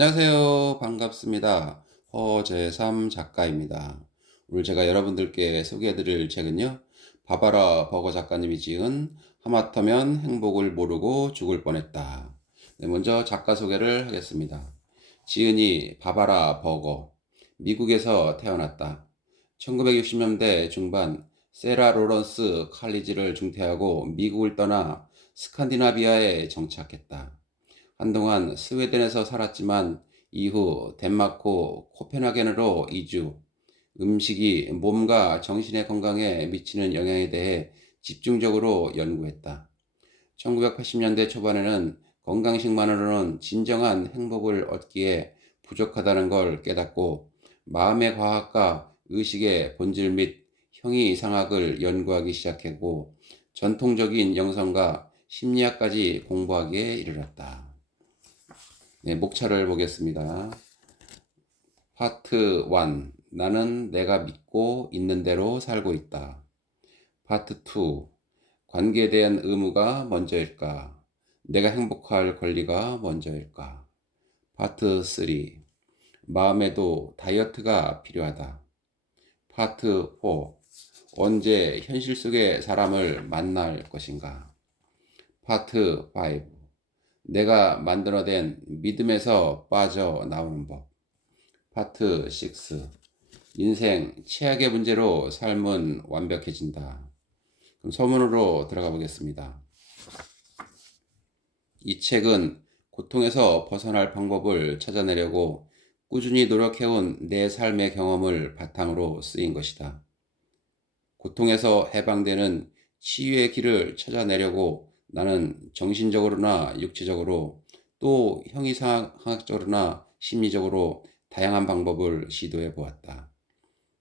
안녕하세요. 반갑습니다. 허재삼 작가입니다. 오늘 제가 여러분들께 소개해드릴 책은요, 바바라 버거 작가님이 지은 하마터면 행복을 모르고 죽을 뻔했다. 네, 먼저 작가 소개를 하겠습니다. 지은이 바바라 버거, 미국에서 태어났다. 1960년대 중반 세라 로런스 칼리지를 중퇴하고 미국을 떠나 스칸디나비아에 정착했다. 한동안 스웨덴에서 살았지만 이후 덴마크 코펜하겐으로 이주, 음식이 몸과 정신의 건강에 미치는 영향에 대해 집중적으로 연구했다. 1980년대 초반에는 건강식만으로는 진정한 행복을 얻기에 부족하다는 걸 깨닫고 마음의 과학과 의식의 본질 및 형이상학을 연구하기 시작했고 전통적인 영성과 심리학까지 공부하기에 이르렀다. 네, 목차를 보겠습니다. 파트 1. 나는 내가 믿고 있는 대로 살고 있다. 파트 2. 관계에 대한 의무가 먼저일까? 내가 행복할 권리가 먼저일까? 파트 3. 마음에도 다이어트가 필요하다. 파트 4. 언제 현실 속의 사람을 만날 것인가? 파트 5. 내가 만들어낸 믿음에서 빠져나오는 법. 파트 6. 인생 최악의 문제로 삶은 완벽해진다. 그럼 서문으로 들어가 보겠습니다. 이 책은 고통에서 벗어날 방법을 찾아내려고 꾸준히 노력해온 내 삶의 경험을 바탕으로 쓰인 것이다. 고통에서 해방되는 치유의 길을 찾아내려고 나는 정신적으로나 육체적으로 또 형이상학적으로나 심리적으로 다양한 방법을 시도해 보았다.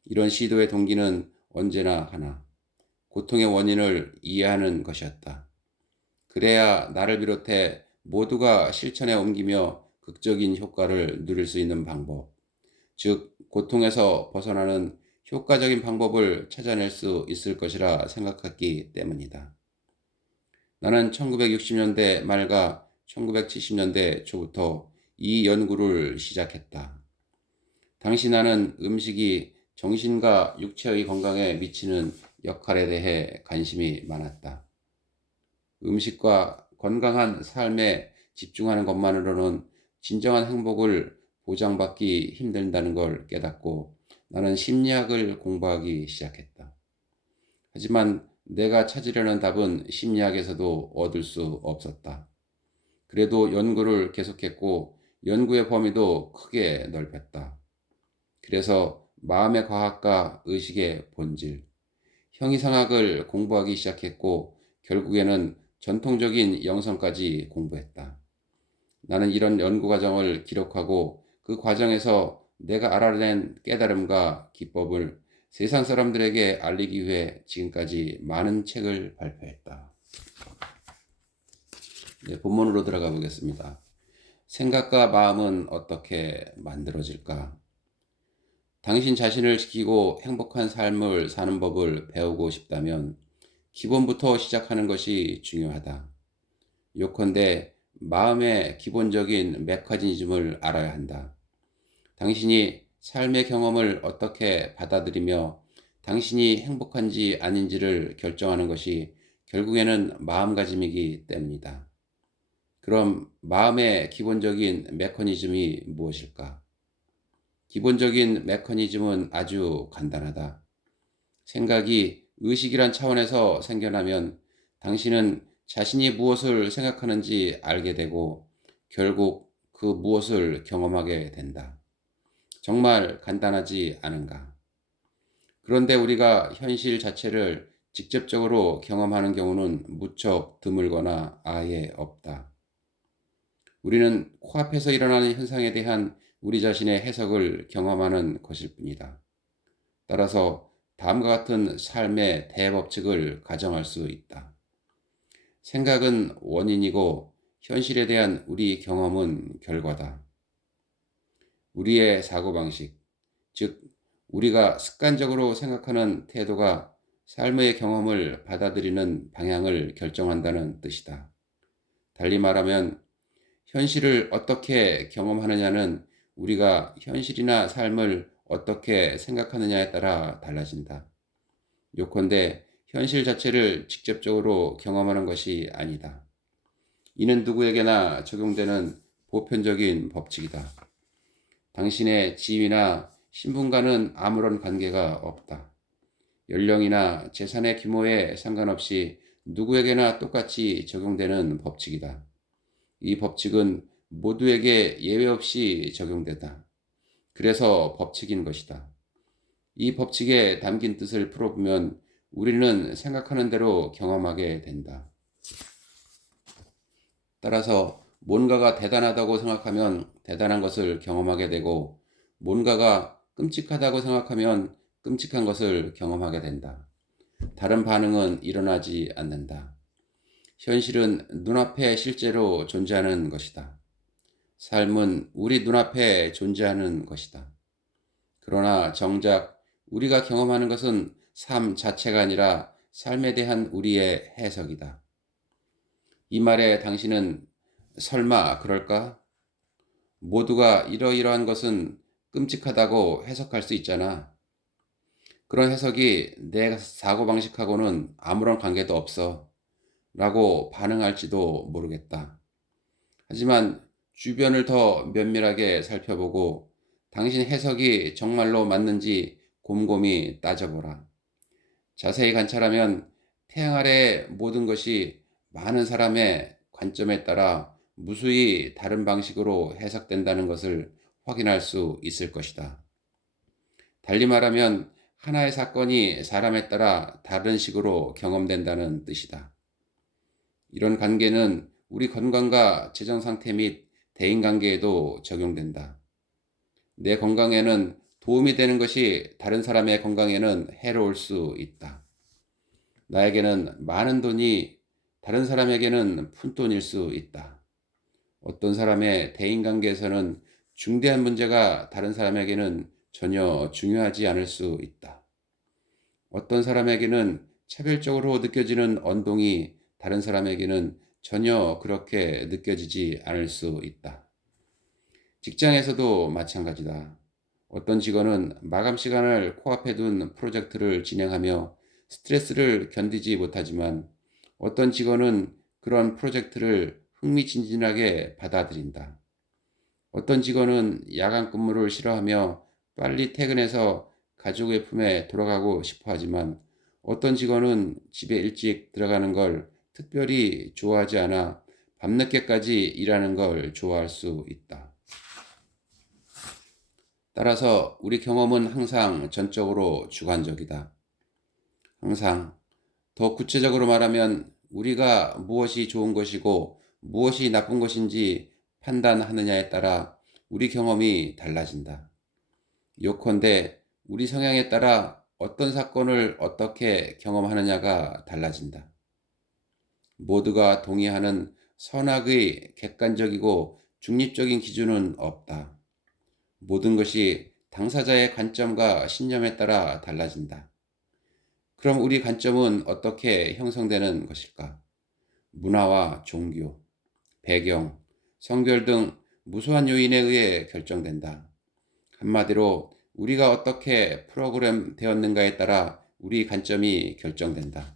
이런 시도의 동기는 언제나 하나, 고통의 원인을 이해하는 것이었다. 그래야 나를 비롯해 모두가 실천에 옮기며 극적인 효과를 누릴 수 있는 방법, 즉 고통에서 벗어나는 효과적인 방법을 찾아낼 수 있을 것이라 생각했기 때문이다. 나는 1960년대 말과 1970년대 초부터 이 연구를 시작했다. 당시 나는 음식이 정신과 육체의 건강에 미치는 역할에 대해 관심이 많았다. 음식과 건강한 삶에 집중하는 것만으로는 진정한 행복을 보장받기 힘든다는 걸 깨닫고 나는 심리학을 공부하기 시작했다. 하지만 내가 찾으려는 답은 심리학에서도 얻을 수 없었다. 그래도 연구를 계속했고 연구의 범위도 크게 넓혔다. 그래서 마음의 과학과 의식의 본질, 형이상학을 공부하기 시작했고 결국에는 전통적인 영성까지 공부했다. 나는 이런 연구 과정을 기록하고 그 과정에서 내가 알아낸 깨달음과 기법을 세상 사람들에게 알리기 위해 지금까지 많은 책을 발표했다. 네, 본문으로 들어가 보겠습니다. 생각과 마음은 어떻게 만들어질까? 당신 자신을 지키고 행복한 삶을 사는 법을 배우고 싶다면 기본부터 시작하는 것이 중요하다. 요컨대 마음의 기본적인 메커니즘을 알아야 한다. 당신이 삶의 경험을 어떻게 받아들이며 당신이 행복한지 아닌지를 결정하는 것이 결국에는 마음가짐이기 때문이다. 그럼 마음의 기본적인 메커니즘이 무엇일까? 기본적인 메커니즘은 아주 간단하다. 생각이 의식이란 차원에서 생겨나면 당신은 자신이 무엇을 생각하는지 알게 되고 결국 그 무엇을 경험하게 된다. 정말 간단하지 않은가? 그런데 우리가 현실 자체를 직접적으로 경험하는 경우는 무척 드물거나 아예 없다. 우리는 코앞에서 일어나는 현상에 대한 우리 자신의 해석을 경험하는 것일 뿐이다. 따라서 다음과 같은 삶의 대법칙을 가정할 수 있다. 생각은 원인이고 현실에 대한 우리 경험은 결과다. 우리의 사고방식, 즉 우리가 습관적으로 생각하는 태도가 삶의 경험을 받아들이는 방향을 결정한다는 뜻이다. 달리 말하면 현실을 어떻게 경험하느냐는 우리가 현실이나 삶을 어떻게 생각하느냐에 따라 달라진다. 요컨대 현실 자체를 직접적으로 경험하는 것이 아니다. 이는 누구에게나 적용되는 보편적인 법칙이다. 당신의 지위나 신분과는 아무런 관계가 없다. 연령이나 재산의 규모에 상관없이 누구에게나 똑같이 적용되는 법칙이다. 이 법칙은 모두에게 예외 없이 적용된다. 그래서 법칙인 것이다. 이 법칙에 담긴 뜻을 풀어보면 우리는 생각하는 대로 경험하게 된다. 따라서 뭔가가 대단하다고 생각하면 대단한 것을 경험하게 되고, 뭔가가 끔찍하다고 생각하면 끔찍한 것을 경험하게 된다. 다른 반응은 일어나지 않는다. 현실은 눈앞에 실제로 존재하는 것이다. 삶은 우리 눈앞에 존재하는 것이다. 그러나 정작 우리가 경험하는 것은 삶 자체가 아니라 삶에 대한 우리의 해석이다. 이 말에 당신은 설마 그럴까? 모두가 이러이러한 것은 끔찍하다고 해석할 수 있잖아. 그런 해석이 내 사고방식하고는 아무런 관계도 없어. 라고 반응할지도 모르겠다. 하지만 주변을 더 면밀하게 살펴보고 당신 해석이 정말로 맞는지 곰곰이 따져보라. 자세히 관찰하면 태양 아래의 모든 것이 많은 사람의 관점에 따라 무수히 다른 방식으로 해석된다는 것을 확인할 수 있을 것이다. 달리 말하면 하나의 사건이 사람에 따라 다른 식으로 경험된다는 뜻이다. 이런 관계는 우리 건강과 재정 상태 및 대인 관계에도 적용된다. 내 건강에는 도움이 되는 것이 다른 사람의 건강에는 해로울 수 있다. 나에게는 많은 돈이 다른 사람에게는 푼돈일 수 있다. 어떤 사람의 대인 관계에서는 중대한 문제가 다른 사람에게는 전혀 중요하지 않을 수 있다. 어떤 사람에게는 차별적으로 느껴지는 언동이 다른 사람에게는 전혀 그렇게 느껴지지 않을 수 있다. 직장에서도 마찬가지다. 어떤 직원은 마감 시간을 코앞에 둔 프로젝트를 진행하며 스트레스를 견디지 못하지만 어떤 직원은 그런 프로젝트를 흥미진진하게 받아들인다. 어떤 직원은 야간 근무를 싫어하며 빨리 퇴근해서 가족의 품에 돌아가고 싶어 하지만 어떤 직원은 집에 일찍 들어가는 걸 특별히 좋아하지 않아 밤늦게까지 일하는 걸 좋아할 수 있다. 따라서 우리 경험은 항상 전적으로 주관적이다. 항상 더 구체적으로 말하면 우리가 무엇이 좋은 것이고 무엇이 나쁜 것인지 판단하느냐에 따라 우리 경험이 달라진다. 요컨대 우리 성향에 따라 어떤 사건을 어떻게 경험하느냐가 달라진다. 모두가 동의하는 선악의 객관적이고 중립적인 기준은 없다. 모든 것이 당사자의 관점과 신념에 따라 달라진다. 그럼 우리 관점은 어떻게 형성되는 것일까? 문화와 종교, 배경, 성별 등 무수한 요인에 의해 결정된다. 한마디로 우리가 어떻게 프로그램 되었는가에 따라 우리 관점이 결정된다.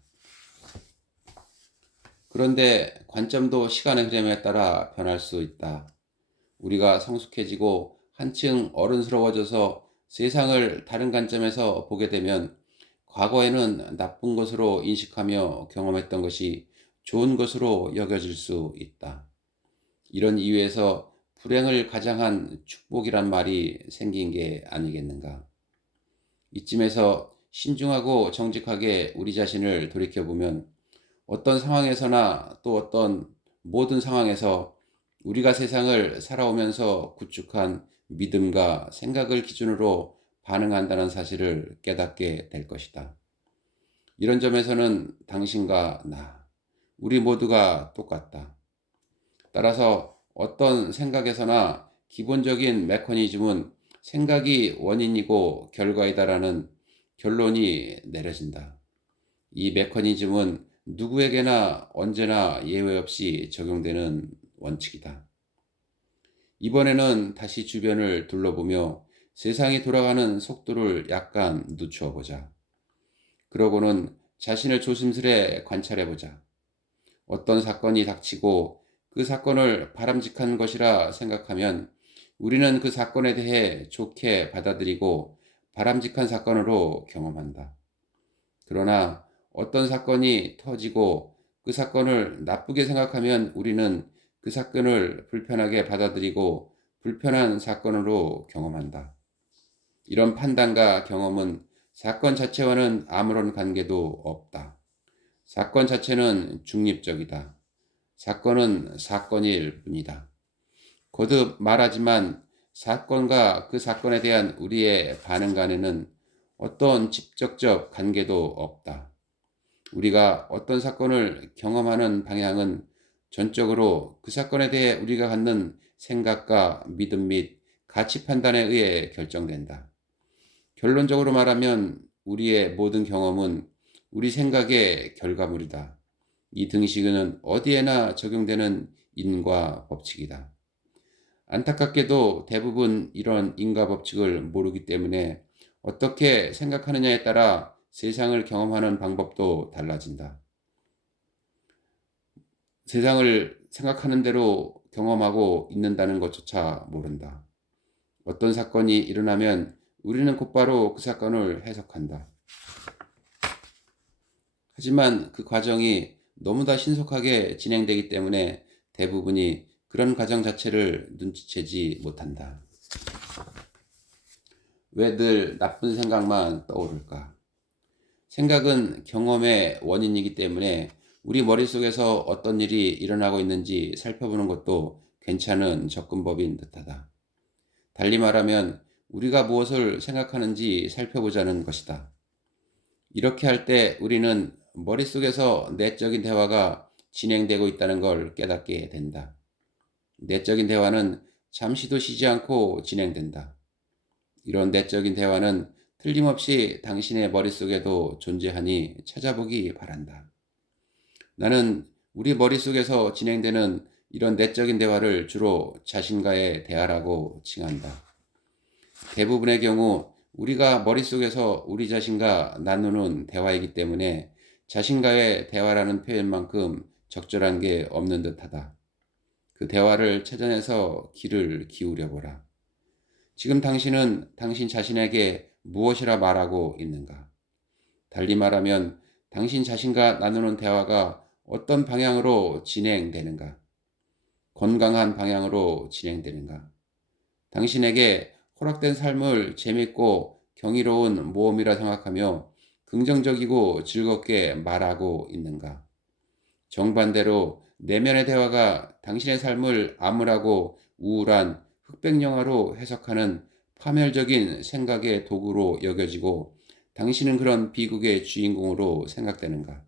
그런데 관점도 시간의 흐름에 따라 변할 수 있다. 우리가 성숙해지고 한층 어른스러워져서 세상을 다른 관점에서 보게 되면 과거에는 나쁜 것으로 인식하며 경험했던 것이 좋은 것으로 여겨질 수 있다. 이런 이유에서 불행을 가장한 축복이란 말이 생긴 게 아니겠는가. 이쯤에서 신중하고 정직하게 우리 자신을 돌이켜보면 어떤 상황에서나 또 어떤 모든 상황에서 우리가 세상을 살아오면서 구축한 믿음과 생각을 기준으로 반응한다는 사실을 깨닫게 될 것이다. 이런 점에서는 당신과 나, 우리 모두가 똑같다. 따라서 어떤 생각에서나 기본적인 메커니즘은 생각이 원인이고 결과이다라는 결론이 내려진다. 이 메커니즘은 누구에게나 언제나 예외 없이 적용되는 원칙이다. 이번에는 다시 주변을 둘러보며 세상이 돌아가는 속도를 약간 늦추어 보자. 그러고는 자신을 조심스레 관찰해 보자. 어떤 사건이 닥치고 그 사건을 바람직한 것이라 생각하면 우리는 그 사건에 대해 좋게 받아들이고 바람직한 사건으로 경험한다. 그러나 어떤 사건이 터지고 그 사건을 나쁘게 생각하면 우리는 그 사건을 불편하게 받아들이고 불편한 사건으로 경험한다. 이런 판단과 경험은 사건 자체와는 아무런 관계도 없다. 사건 자체는 중립적이다. 사건은 사건일 뿐이다. 거듭 말하지만 사건과 그 사건에 대한 우리의 반응 간에는 어떤 직접적 관계도 없다. 우리가 어떤 사건을 경험하는 방향은 전적으로 그 사건에 대해 우리가 갖는 생각과 믿음 및 가치 판단에 의해 결정된다. 결론적으로 말하면 우리의 모든 경험은 우리 생각의 결과물이다. 이 등식은 어디에나 적용되는 인과 법칙이다. 안타깝게도 대부분 이런 인과 법칙을 모르기 때문에 어떻게 생각하느냐에 따라 세상을 경험하는 방법도 달라진다. 세상을 생각하는 대로 경험하고 있는다는 것조차 모른다. 어떤 사건이 일어나면 우리는 곧바로 그 사건을 해석한다. 하지만 그 과정이 너무나 신속하게 진행되기 때문에 대부분이 그런 과정 자체를 눈치채지 못한다. 왜 늘 나쁜 생각만 떠오를까? 생각은 경험의 원인이기 때문에 우리 머릿속에서 어떤 일이 일어나고 있는지 살펴보는 것도 괜찮은 접근법인 듯하다. 달리 말하면 우리가 무엇을 생각하는지 살펴보자는 것이다. 이렇게 할 때 우리는 머릿속에서 내적인 대화가 진행되고 있다는 걸 깨닫게 된다. 내적인 대화는 잠시도 쉬지 않고 진행된다. 이런 내적인 대화는 틀림없이 당신의 머릿속에도 존재하니 찾아보기 바란다. 나는 우리 머릿속에서 진행되는 이런 내적인 대화를 주로 자신과의 대화라고 칭한다. 대부분의 경우 우리가 머릿속에서 우리 자신과 나누는 대화이기 때문에 자신과의 대화라는 표현만큼 적절한 게 없는 듯하다. 그 대화를 찾아내서 귀를 기울여 보라. 지금 당신은 당신 자신에게 무엇이라 말하고 있는가? 달리 말하면 당신 자신과 나누는 대화가 어떤 방향으로 진행되는가? 건강한 방향으로 진행되는가? 당신에게 허락된 삶을 재밌고 경이로운 모험이라 생각하며 긍정적이고 즐겁게 말하고 있는가? 정반대로 내면의 대화가 당신의 삶을 암울하고 우울한 흑백 영화로 해석하는 파멸적인 생각의 도구로 여겨지고 당신은 그런 비극의 주인공으로 생각되는가?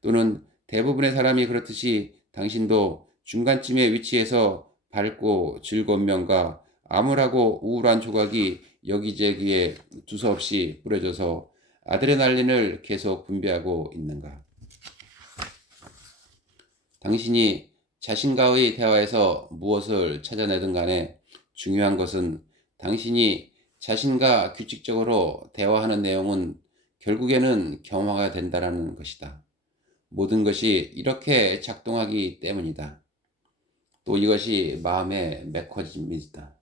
또는 대부분의 사람이 그렇듯이 당신도 중간쯤에 위치해서 밝고 즐거운 면과 암울하고 우울한 조각이 여기저기에 두서없이 뿌려져서 아드레날린을 계속 분비하고 있는가? 당신이 자신과의 대화에서 무엇을 찾아내든 간에 중요한 것은 당신이 자신과 규칙적으로 대화하는 내용은 결국에는 경화가 된다는 것이다. 모든 것이 이렇게 작동하기 때문이다. 또 이것이 마음의 메커니즘이다.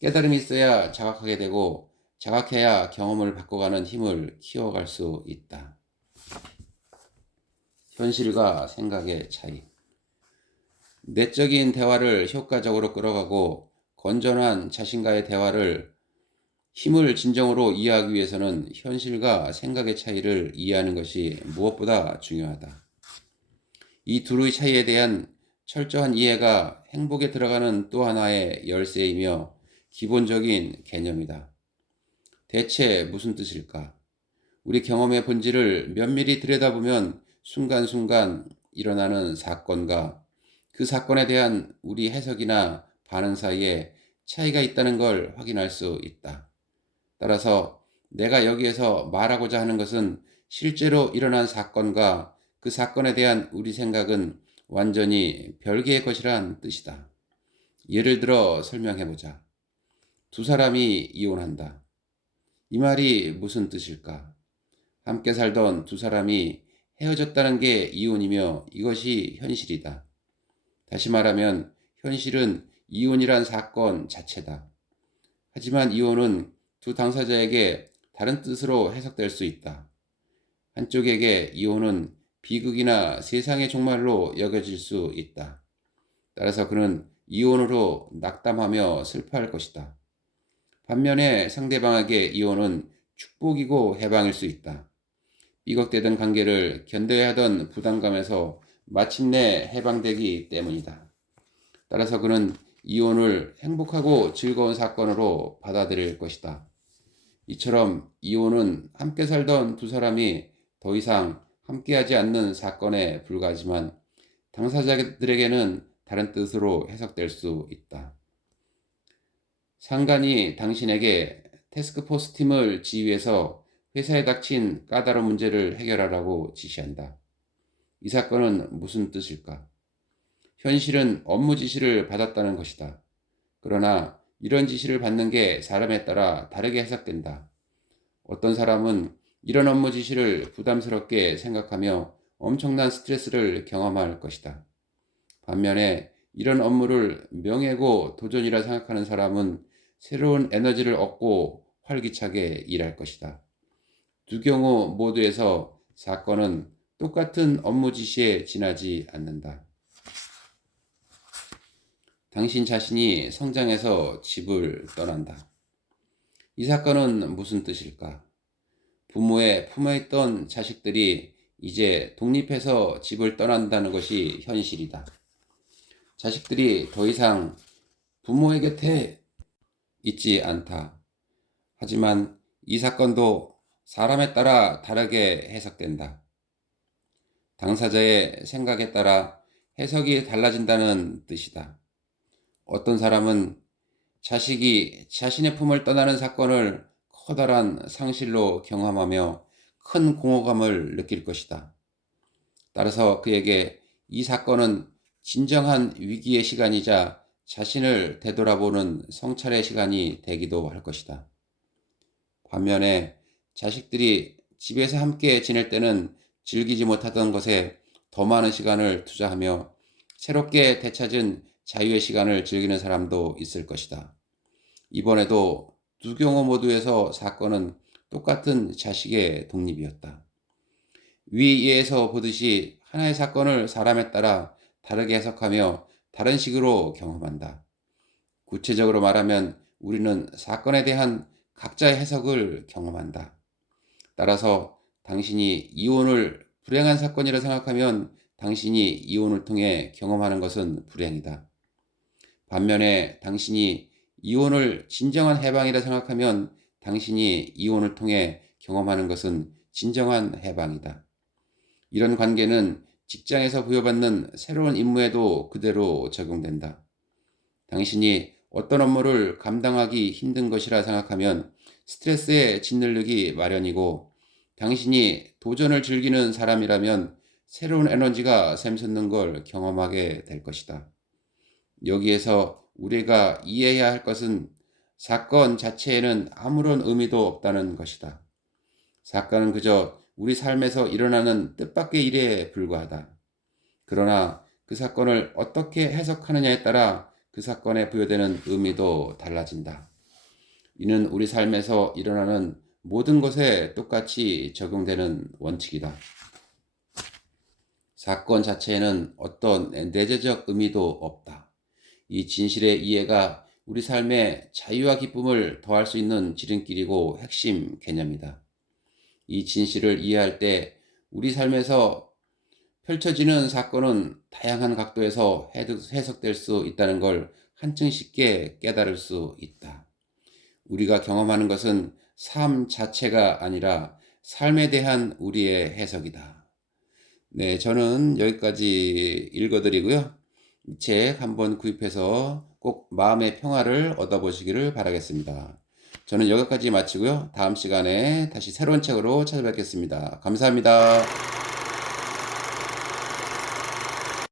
깨달음이 있어야 자각하게 되고 자각해야 경험을 바꿔가는 힘을 키워갈 수 있다. 현실과 생각의 차이. 내적인 대화를 효과적으로 끌어가고 건전한 자신과의 대화를 힘을 진정으로 이해하기 위해서는 현실과 생각의 차이를 이해하는 것이 무엇보다 중요하다. 이 둘의 차이에 대한 철저한 이해가 행복에 들어가는 또 하나의 열쇠이며 기본적인 개념이다. 대체 무슨 뜻일까? 우리 경험의 본질을 면밀히 들여다보면 순간순간 일어나는 사건과 그 사건에 대한 우리 해석이나 반응 사이에 차이가 있다는 걸 확인할 수 있다. 따라서 내가 여기에서 말하고자 하는 것은 실제로 일어난 사건과 그 사건에 대한 우리 생각은 완전히 별개의 것이란 뜻이다. 예를 들어 설명해보자. 두 사람이 이혼한다. 이 말이 무슨 뜻일까? 함께 살던 두 사람이 헤어졌다는 게 이혼이며 이것이 현실이다. 다시 말하면 현실은 이혼이란 사건 자체다. 하지만 이혼은 두 당사자에게 다른 뜻으로 해석될 수 있다. 한쪽에게 이혼은 비극이나 세상의 종말로 여겨질 수 있다. 따라서 그는 이혼으로 낙담하며 슬퍼할 것이다. 반면에 상대방에게 이혼은 축복이고 해방일 수 있다. 삐걱대던 관계를 견뎌야 하던 부담감에서 마침내 해방되기 때문이다. 따라서 그는 이혼을 행복하고 즐거운 사건으로 받아들일 것이다. 이처럼 이혼은 함께 살던 두 사람이 더 이상 함께하지 않는 사건에 불과하지만 당사자들에게는 다른 뜻으로 해석될 수 있다. 상간이 당신에게 태스크포스 팀을 지휘해서 회사에 닥친 까다로운 문제를 해결하라고 지시한다. 이 사건은 무슨 뜻일까? 현실은 업무 지시를 받았다는 것이다. 그러나 이런 지시를 받는 게 사람에 따라 다르게 해석된다. 어떤 사람은 이런 업무 지시를 부담스럽게 생각하며 엄청난 스트레스를 경험할 것이다. 반면에 이런 업무를 명예고 도전이라 생각하는 사람은 새로운 에너지를 얻고 활기차게 일할 것이다. 두 경우 모두에서 사건은 똑같은 업무 지시에 지나지 않는다. 당신 자신이 성장해서 집을 떠난다. 이 사건은 무슨 뜻일까? 부모의 품에 있던 자식들이 이제 독립해서 집을 떠난다는 것이 현실이다. 자식들이 더 이상 부모의 곁에 있지 않다. 하지만 이 사건도 사람에 따라 다르게 해석된다. 당사자의 생각에 따라 해석이 달라진다는 뜻이다. 어떤 사람은 자식이 자신의 품을 떠나는 사건을 커다란 상실로 경험하며 큰 공허감을 느낄 것이다. 따라서 그에게 이 사건은 진정한 위기의 시간이자 자신을 되돌아보는 성찰의 시간이 되기도 할 것이다. 반면에 자식들이 집에서 함께 지낼 때는 즐기지 못하던 것에 더 많은 시간을 투자하며 새롭게 되찾은 자유의 시간을 즐기는 사람도 있을 것이다. 이번에도 두 경우 모두에서 사건은 똑같은 자식의 독립이었다. 위 예에서 보듯이 하나의 사건을 사람에 따라 다르게 해석하며 다른 식으로 경험한다. 구체적으로 말하면 우리는 사건에 대한 각자의 해석을 경험한다. 따라서 당신이 이혼을 불행한 사건이라 생각하면 당신이 이혼을 통해 경험하는 것은 불행이다. 반면에 당신이 이혼을 진정한 해방이라 생각하면 당신이 이혼을 통해 경험하는 것은 진정한 해방이다. 이런 관계는 직장에서 부여받는 새로운 임무에도 그대로 적용된다. 당신이 어떤 업무를 감당하기 힘든 것이라 생각하면 스트레스에 짓누르기 마련이고, 당신이 도전을 즐기는 사람이라면 새로운 에너지가 샘솟는 걸 경험하게 될 것이다. 여기에서 우리가 이해해야 할 것은 사건 자체에는 아무런 의미도 없다는 것이다. 사건은 그저 우리 삶에서 일어나는 뜻밖의 일에 불과하다. 그러나 그 사건을 어떻게 해석하느냐에 따라 그 사건에 부여되는 의미도 달라진다. 이는 우리 삶에서 일어나는 모든 것에 똑같이 적용되는 원칙이다. 사건 자체에는 어떤 내재적 의미도 없다. 이 진실의 이해가 우리 삶에 자유와 기쁨을 더할 수 있는 지름길이고 핵심 개념이다. 이 진실을 이해할 때 우리 삶에서 펼쳐지는 사건은 다양한 각도에서 해석될 수 있다는 걸 한층 쉽게 깨달을 수 있다. 우리가 경험하는 것은 삶 자체가 아니라 삶에 대한 우리의 해석이다. 네, 저는 여기까지 읽어드리고요. 이 책 한번 구입해서 꼭 마음의 평화를 얻어보시기를 바라겠습니다. 저는 여기까지 마치고요. 다음 시간에 다시 새로운 책으로 찾아뵙겠습니다. 감사합니다.